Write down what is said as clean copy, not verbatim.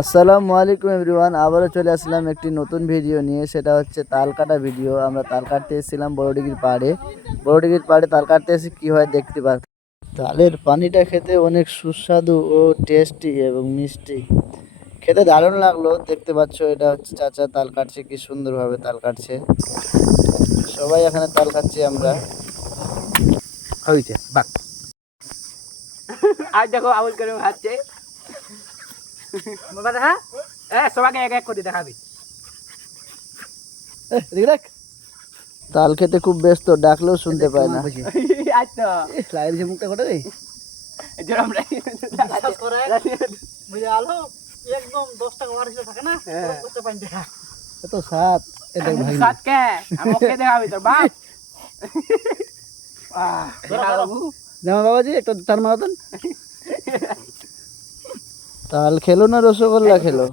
আসসালামু আলাইকুম এভরিওয়ান, আবারও চলে আসলাম একটি নতুন ভিডিও নিয়ে। সেটা হচ্ছে তাল কাটা ভিডিও। আমরা তাল কাটতে এসেছিলাম বড়ডিঘির পাড়ে তাল কাটতে এসে কী হয় দেখতে পাচ্ছি। তালের পানিটা খেতে অনেক সুস্বাদু ও টেস্টি এবং মিষ্টি, খেতে দারুণ লাগলো। দেখতে পাচ্ছ, এটা হচ্ছে চাচা তাল কাটছে, কি সুন্দরভাবে তাল কাটছে। সবাই এখানে তাল খাচ্ছি আমরা। হয়েছে বাক আজ দেখো আউল করে খাচ্ছে। হ্যাঁ সবাইকে এক এক করে দেখাবি। দেখ, তাল খেতে খুব ব্যস্ত, ডাকলেও শুনতে পায় না। আজ তো লাগিয়েছে মুখটা ঘটে রে। জরম রে আলো একদম 10 টাকা ওয়ার হিসেবে থাকে না, করতে পাইন দেখা এত সাত, এটা ভাই সাত কে আমাকে দেখাবি তোর বাপ। দেখাবো জামা বাবাজি একটা টান মারাতেন। তাল খেলো না রসগোল্লা খেলো?